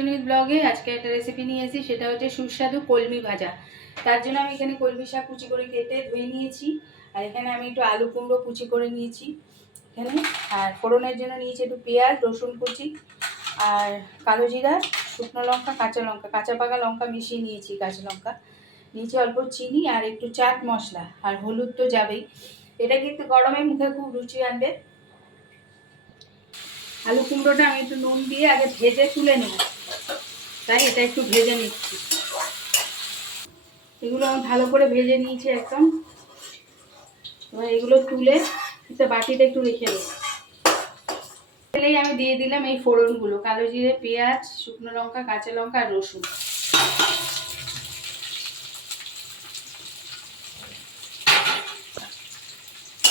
Kitchen with ব্লগে আজকে একটা রেসিপি নিয়ে এসেছি, সেটা হচ্ছে সুস্বাদু কলমি ভাজা। তার জন্য আমি এখানে কলমি শাক কুচি করে কেটে ধুয়ে নিয়েছি, আর এখানে আমি একটু আলু কুমড়ো কুচি করে নিয়েছি এখানে। আর ফোড়নের জন্য নিয়েছি একটু পেঁয়াজ, রসুন কুচি, আর কালো জিরা, শুকনো লঙ্কা, কাঁচা লঙ্কা, কাঁচা পাকা লঙ্কা মিশিয়ে নিয়েছি, কাঁচা লঙ্কা। নিয়েছি অল্প চিনি আর একটু চাট মশলা, আর হলুদ তো যাবেই। এটা কিন্তু গরমে মুখে খুব রুচি আনবে। আলু কুমড়োটা আমি একটু নুন দিয়ে আগে ভেজে তুলে নেব। তাই এটা একটু ভেজে নিচ্ছি। এগুলো আমি ভালো করে ভেজে নিয়েছি একদম। এবার এগুলো তুলে একটা বাটিতে একটু রেখে দেবো। তেলেই আমি দিয়ে দিলাম এই ফোড়নগুলো, কালো জিরে, পেঁয়াজ, শুকনো লঙ্কা, কাঁচা লঙ্কা আর রসুন।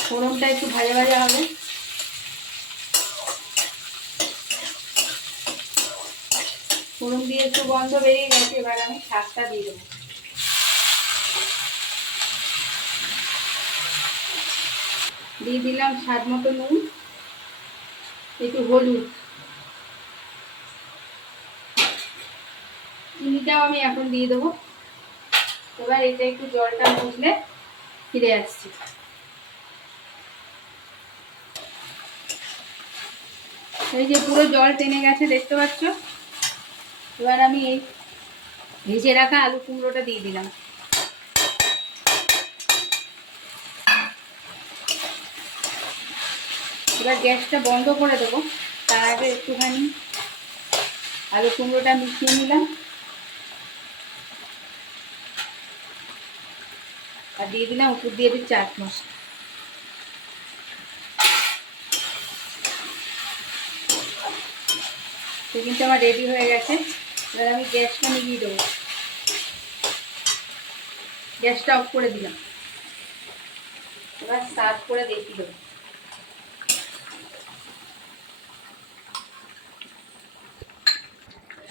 ফোড়নটা একটু ভাজা ভাজা হবে। ফোড়ন দিয়ে একটু গন্ধ বেরিয়ে গেছে, এবার আমি শাকটা দিয়ে দেবো। দিয়ে দিলাম স্বাদ মতো নুন, একটু হলুদ। চিনিটাও আমি এখন দিয়ে দেবো। এবার এটা একটু জলটা মুছলে ফিরে আসছি। এই যে পুরো জল টেনে গেছে, দেখতে পাচ্ছ? এবার আমি এই ভেজে রাখা আলু কুমড়োটা দিয়ে দিলাম। এবার গ্যাসটা বন্ধ করে দেবো। তার আগে একটুখানি আলু কুমড়োটা মিশিয়ে নিলাম। আর দিয়ে দিলাম উপর দিয়ে দিই চাট মশলা। তো কিন্তু আমার রেডি হয়ে গেছে। এবার আমি গ্যাসটা নিভিয়ে দেবো। গ্যাসটা অফ করে দিলাম। এবার সার্ভ করে দেখিয়ে দেবো।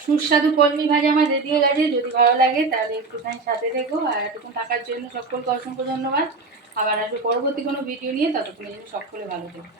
সুস্বাদু কলমি ভাজা আমার রেডি হয়ে গেছে। যদি ভালো লাগে তাহলে একটুখানি সাথে দেখো আর এতক্ষণ থাকার জন্য সকলকে অসংখ্য ধন্যবাদ। আবার আসবে পরবর্তী কোনো ভিডিও নিয়ে। ততক্ষণের জন্য সকলে ভালো থেকো।